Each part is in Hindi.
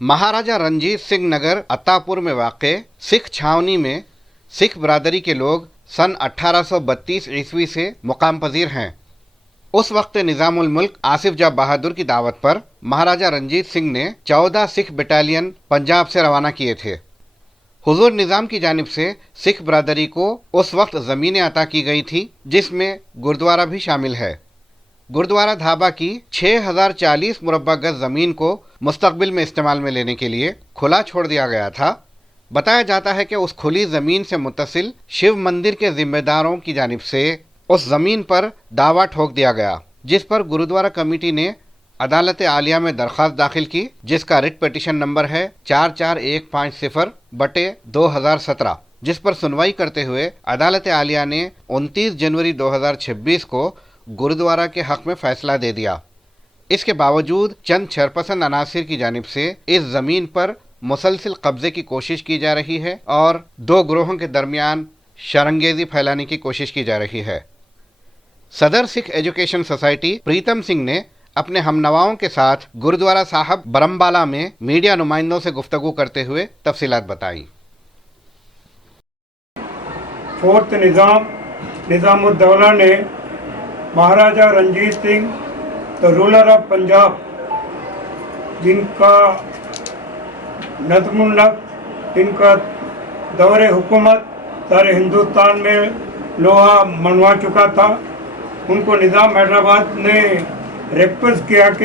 महाराजा रंजीत सिंह नगर अत्तापुर में वाक़ सिख छावनी में सिख बरादरी के लोग सन 1832 ईस्वी से मुकाम पजीर हैं। उस वक्त निज़ामुल मुल्क आसिफ जाह बहादुर की दावत पर महाराजा रंजीत सिंह ने 14 सिख बटालियन पंजाब से रवाना किए थे। हुजूर निज़ाम की जानिब से सिख बरादरी को उस वक्त ज़मीनें अता की गई थी, जिसमें गुरुद्वारा भी शामिल है। गुरुद्वारा धाबा की 6040 मुरब्बा गज ज़मीन को मुस्तकबिल में इस्तेमाल में लेने के लिए खुला छोड़ दिया गया था। बताया जाता है कि उस खुली ज़मीन से मुत्तसिल शिव मंदिर के जिम्मेदारों की जानिब से उस ज़मीन पर दावा ठोक दिया गया, जिस पर गुरुद्वारा कमेटी ने अदालत आलिया में दरख्वास्त दाखिल की, जिसका रिट पिटीशन नंबर है 44150/2017, जिस पर सुनवाई करते हुए अदालत आलिया ने 29 जनवरी 2026 को गुरुद्वारा के हक में फैसला दे दिया। इसके बावजूद चंद शरपसंद अनासिर की जानिब से इस ज़मीन पर मुसलसिल कब्जे की कोशिश की जा रही है और दो ग्रोहों के दरमियान शरंगेजी फैलाने की कोशिश की जा रही है। सदर सिख एजुकेशन सोसाइटी प्रीतम सिंह ने अपने हमनवाओं के साथ गुरुद्वारा साहब बरमबाला में मीडिया नुमाइंदों से गुफ्तगू करते हुए तफसीलात बताई। फोर्थ निज़ामुद्दौला ने Maharaja Ranjit Singh the ruler of Punjab, जिनका नज़्मुन्नफ़्ज़ इनका दौरे हुकूमत सारे हिंदुस्तान में लोहा मनवा चुका था, उनको निज़ाम हैदराबाद ने रिक्वेस्ट किया कि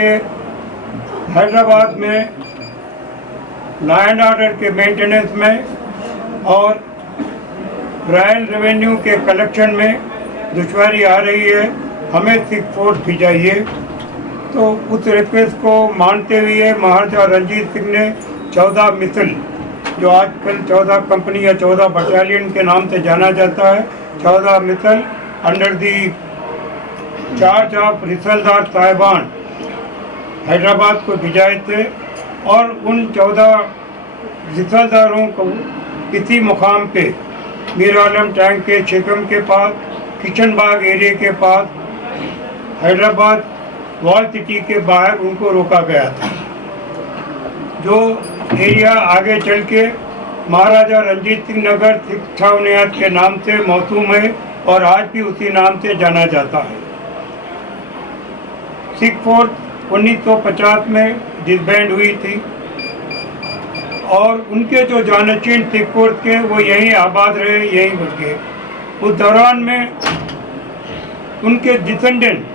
हैदराबाद में लॉ एंड ऑर्डर के मेंटेनेंस में और रॉयल रेवेन्यू के कलेक्शन में दुश्वारी आ रही है, हमें सिख फोर्स भी चाहिए। तो उस रिक्वेस्ट को मानते हुए महाराजा रंजीत सिंह ने 14 मिसल, जो आजकल 14 कंपनी या 14 बटालियन के नाम से जाना जाता है, 14 मिसल अंडर दी चार्ज ऑफ रिसलदार साहिबान हैदराबाद को भिजाए थे और उन 14 रिसलदारों को इसी मुकाम पे मीर आलम टैंक के शेखम के पास, किशन बाग एरिया के पास, हैदराबाद वॉल सिटी के बाहर उनको रोका गया था, जो एरिया आगे चल के महाराजा रंजीत सिंह नगर सिख छावनियात के नाम से मौसूम है और आज भी उसी नाम से जाना जाता है। सिख फोर्स 1950 में डिसबैंड हुई थी और उनके जो जानशीन सिख फोर्स के वो यहीं आबाद रहे, यहीं बच गए। उस दौरान में उनके डिसेंडेंट,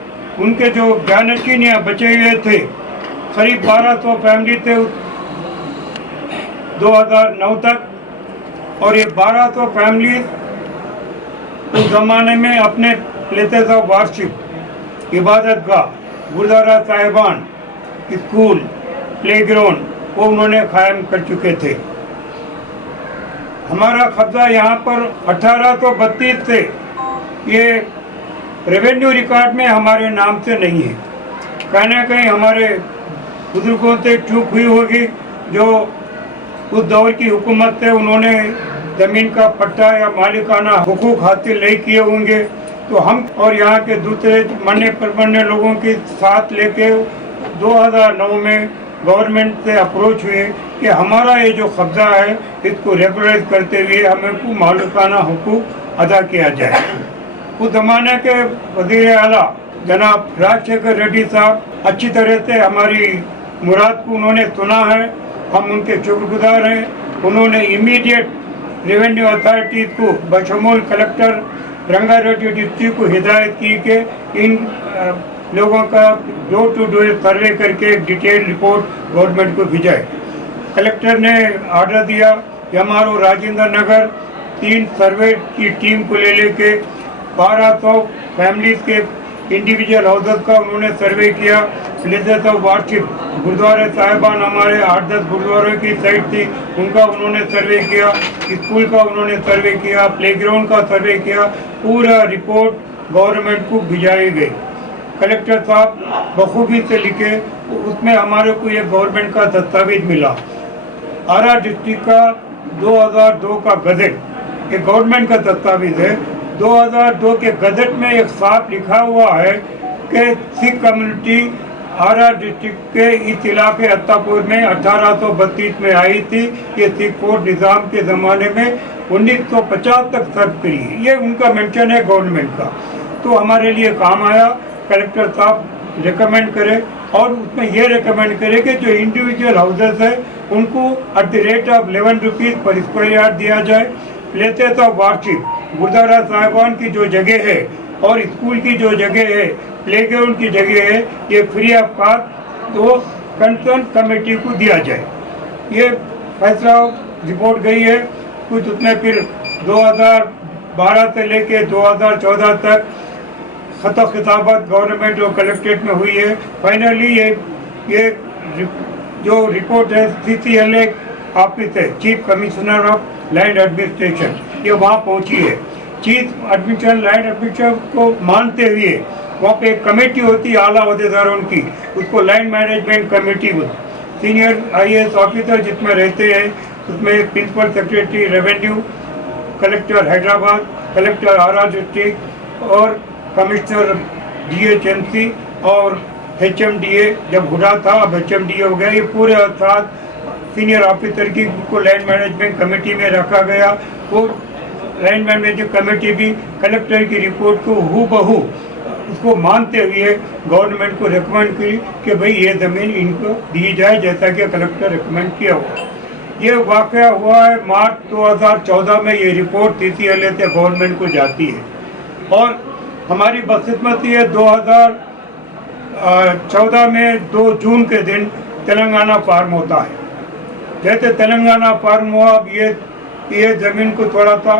उनके जो जानशीन यहाँ बचे हुए थे, करीब 1200 फैमिली थे 2009 तक, और ये 1200 फैमिली उस ज़माने में अपने प्लेसेस ऑफ वर्शिप, इबादत गाह, गुरुद्वारा साहिबान, स्कूल, प्लेग्राउंड वो उन्होंने कायम कर चुके थे। हमारा कब्जा यहाँ पर 1832 से ये रेवेन्यू रिकॉर्ड में हमारे नाम से नहीं है, कहीं ना कहीं हमारे बुजुर्गों से चूक हुई होगी, जो उस दौर की हुकूमत से उन्होंने ज़मीन का पट्टा या मालिकाना हुकूक हासिल नहीं किए होंगे। तो हम और यहाँ के दूसरे मरने परमरने लोगों के साथ लेके 2009 में गवर्नमेंट से अप्रोच हुए कि हमारा ये जो कब्ज़ा है इसको रेगुलराइज करते हुए हमें को मालिकाना हुकूक अदा किया जाए। उस ज़माने के वज़ीर आला जनाब राजशेखर रेड्डी साहब अच्छी तरह से हमारी मुराद को उन्होंने सुना है, हम उनके शुक्रगुजार हैं। उन्होंने इमीडिएट रेवेन्यू अथॉरिटीज़ को बशमूल कलेक्टर रंगारेड्डी डिस्ट्रिक्ट को हिदायत की कि इन लोगों का डोर टू डोर सर्वे करके एक डिटेल रिपोर्ट गवर्नमेंट को भिजाए। कलेक्टर ने ऑर्डर दिया कि हमारो राजेंद्र नगर 3 सर्वे की टीम को ले लेके 1200 फैमिलीज के इंडिविजुअल हाउसेस का उन्होंने सर्वे किया। प्लेसेस ऑफ वर्शिप, गुरुद्वारे साहिबान हमारे 8-10 गुरुद्वारों की साइट थी, उनका उन्होंने सर्वे किया, स्कूल का उन्होंने सर्वे किया, प्लेग्राउंड का सर्वे किया, पूरा रिपोर्ट गवर्नमेंट को भिजाई गई। कलेक्टर साहब बखूबी से लिखे, उसमें हमारे को ये गवर्नमेंट का दस्तावेज मिला। आरा डिस्ट्रिक्ट का 2002 का गजट, ये गवर्नमेंट का दस्तावेज है। 2002 के गजट में एक साफ लिखा हुआ है कि सिख कम्युनिटी आरा डिस्ट्रिक्ट के इस इलाके अत्तापुर में 1832 में आई थी। ये सिख कोर्ट निज़ाम के ज़माने में 1950 तक सर्व करी। ये उनका मेंशन है गवर्नमेंट का, तो हमारे लिए काम आया। कलेक्टर साहब रिकमेंड करे और उसमें ये रिकमेंड करे कि जो इंडिविजुअल हाउसेस है उनको at the rate of 11 rupees पर स्क्वायर यार्ड दिया जाए। लेते तो वार्षिक गुरुद्वारा साहिबान की जो जगह है और स्कूल की जो जगह है, प्लेग्राउंड की जगह है, ये फ्री ऑफ कॉस्ट तो कंसर्न कमेटी को दिया जाए। ये फैसला रिपोर्ट गई है कुछ उसमें। फिर 2012 से लेके 2014 तक खत खिताबत गवर्नमेंट और कलेक्ट्रेट में हुई है। फाइनली ये जो रिपोर्ट है CCLA ऑफिस है, chief commissioner of land administration, ये वहाँ पहुँची है। चीफ एडमिनिस्ट्रेशन लैंड एडमिनिस्ट्रेशन को मानते हुए वहाँ पे एक कमेटी होती है आला अहदेदारों की, उसको land management committee, senior IAS officer जिसमें रहते हैं, उसमें principal secretary revenue, collector Hyderabad, collector आरा डिस्ट्रिक्ट और कमिश्नर DHMC और HMDA जब हुडा था अब HMDA हो गया। ये पूरे साथ सीनियर ऑफिसर की को लैंड मैनेजमेंट कमेटी में रखा गया। वो लैंड मैनेजमेंट कमेटी भी कलेक्टर की रिपोर्ट को हूबहू उसको मानते हुए गवर्नमेंट को रिकमेंड की कि भाई ये ज़मीन इनको दी जाए जैसा कि कलेक्टर रिकमेंड किया हुआ। ये वाक़या हुआ है मार्च 2014 में। ये रिपोर्ट CCLA से गवर्नमेंट को जाती है और हमारी बदकिस्मती है 2014 में 2 जून के दिन तेलंगाना फार्म होता है। जैसे तेलंगाना फार्म हुआ, अब ये ज़मीन को थोड़ा सा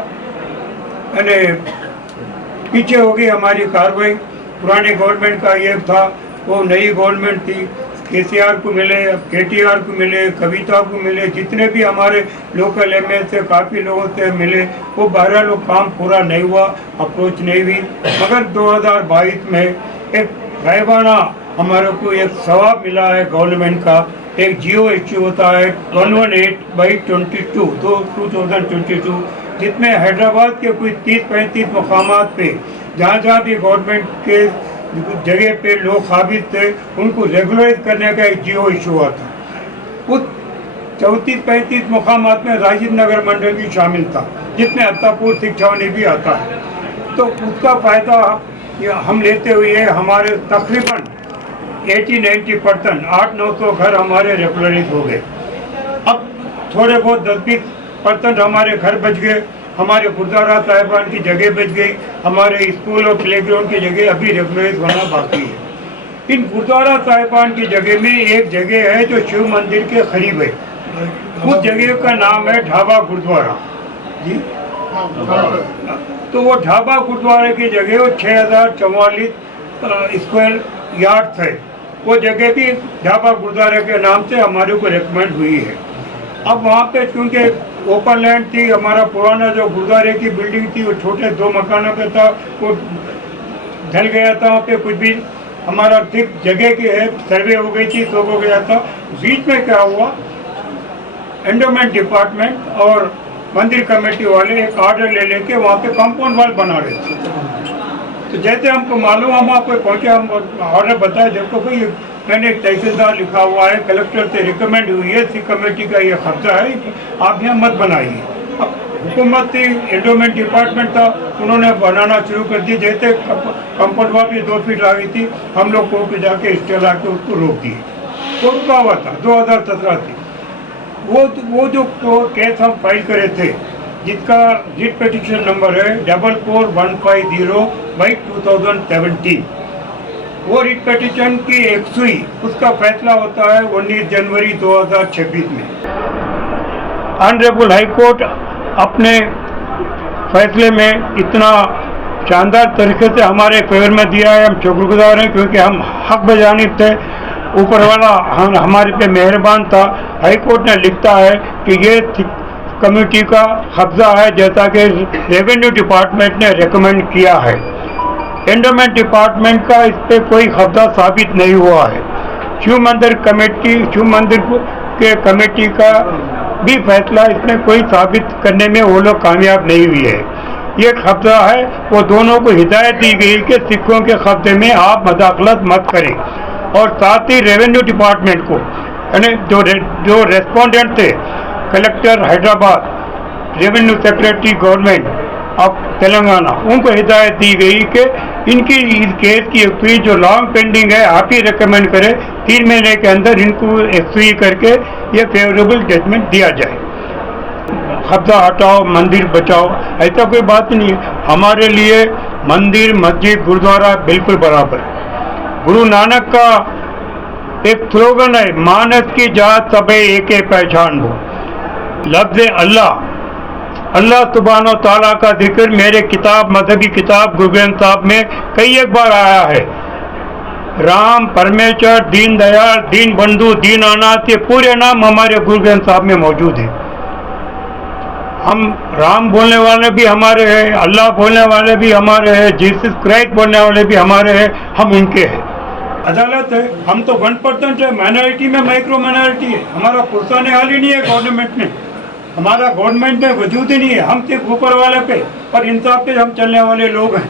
पीछे हो गई हमारी कार्रवाई। पुरानी गवर्नमेंट का ये था, वो नई गवर्नमेंट थी, KCR को मिले, KTR को मिले, कविता को मिले, जितने भी हमारे लोकल ML से काफ़ी लोगों से मिले, वो 12 लोग काम पूरा नहीं हुआ, अप्रोच नहीं हुई। मगर 2022 में एक गायबाना हमारे को एक सवाब मिला है गवर्नमेंट का। एक GO इश्यू होता है 118/22 2022, जिसमें हैदराबाद के कुछ 30-35 मकामात पे जहाँ भी गवर्नमेंट के जगह पे लोग काबिज थे उनको रेगुलराइज करने का एक GO इशू हुआ था। उस 34-35 मकामात में राजीव नगर मंडल भी शामिल था, जिसमें अत्तापुर सिख छावनी भी आता है। तो उसका फ़ायदा हम लेते हुए हमारे तकरीबन 80-90% 800-900 घर हमारे रेगुलराइज हो गए। अब थोड़े बहुत 10-20% हमारे घर बच गए, हमारे गुरुद्वारा साहिबान की जगह बच गई, हमारे स्कूल और प्लेग्राउंड की जगह अभी रेगुलराइज होना बाकी है। इन गुरुद्वारा साहिबान की जगह में एक जगह है जो शिव मंदिर के करीब है। उस जगह का नाम है ढाबा गुरुद्वारा जी। तो वो ढाबा गुरुद्वारे की जगह वो 6044 स्क्वायर यार्ड है। वो जगह भी ढाबा गुरुद्वारे के नाम से हमारे को रिकमेंड हुई है। अब वहाँ पे चूँकि ओपन लैंड थी, हमारा पुराना जो गुरुद्वारे की बिल्डिंग थी वो छोटे 2 मकानों पे था, वो ढल गया था। वहाँ पे कुछ भी हमारा ठीक जगह की है, सर्वे हो गई थी, सब हो गया था। बीच में क्या हुआ, एंडोमेंट डिपार्टमेंट और मंदिर कमेटी वाले एक ऑर्डर ले लेके वहाँ पे कंपाउंड वाल बना रहे थे। तो जैसे हमको मालूम, हम वहाँ पे पहुँचे, हम ऑर्डर बताया देखो भाई मैंने तहसीलदार लिखा हुआ है, कलेक्टर से रिकमेंड हुई है, सिख कमेटी का ये कब्जा है, आप यहाँ मत बनाइए। अब हुकूमत थी, एंडोमेंट डिपार्टमेंट था, उन्होंने बनाना शुरू कर दी। जैसे कंपाउंड वाल भी 2 फीट आ गई थी, हम लोग कोर्ट में जाके स्टे ला के उसको रोक दिए। तो रुका हुआ था 2017 थी। वो जो केस हम फाइल करे थे, जिसका रिट पिटीशन नंबर है 44150/2017, वो रिट पिटीशन की एक सुई, उसका फैसला होता है 19 जनवरी 2026 में। ऑनरेबल हाई कोर्ट अपने फैसले में इतना शानदार तरीके से हमारे फेवर में दिया है, हम शुक्रगुजार हैं, क्योंकि हम हक बजानिब थे। ऊपर वाला हमारे पे मेहरबान था। हाई कोर्ट ने लिखता है कि ये कमेटी का कब्जा है, जैसा कि रेवेन्यू डिपार्टमेंट ने रिकमेंड किया है। एंडोमेंट डिपार्टमेंट का इस पर कोई कब्जा साबित नहीं हुआ है। शिव मंदिर के कमेटी का भी फैसला इसमें कोई साबित करने में वो लोग कामयाब नहीं हुई है। ये कब्जा है, वो दोनों को हिदायत दी गई कि सिखों के कब्जे में आप मदाखलत मत करें। और साथ ही रेवेन्यू डिपार्टमेंट को, यानी जो रेस्पोंडेंट थे, collector Hyderabad, revenue secretary government of Telangana, उनको हिदायत दी गई कि इनकी इस केस की एफआई जो लॉन्ग पेंडिंग है आप ही रिकमेंड करें, 3 महीने के अंदर इनको एफआई करके ये फेवरेबल जजमेंट दिया जाए। कब्जा हटाओ मंदिर बचाओ, ऐसा कोई बात नहीं है। हमारे लिए मंदिर, मस्जिद, गुरुद्वारा बिल्कुल बराबर है। गुरु नानक का एक स्लोगन है, मानस की जात सबे एक पहचान हो। लफ्ज़ अल्लाह सुब्हानो ताला का जिक्र मेरे किताब, मजहबी किताब गुरु ग्रंथ साहब में कई एक बार आया है। राम, परमेश्वर, दीन दयाल, दीन बंधु, दीनानाथ, ये पूरे नाम हमारे गुरु ग्रंथ साहब में मौजूद है। हम राम बोलने वाले भी हमारे हैं, अल्लाह बोलने वाले भी हमारे हैं, जीसस क्राइस्ट बोलने वाले भी हमारे हैं, हम उनके हैं। अदालत है, हम तो 1% है, माइनॉरिटी में माइक्रो माइनॉरिटी है। हमारा पुरसाने हाल ही नहीं है गवर्नमेंट में, हमारा गवर्नमेंट में वजूद ही नहीं है। हम सिर्फ ऊपर वाले पे और इंसाफ पे हम चलने वाले लोग हैं।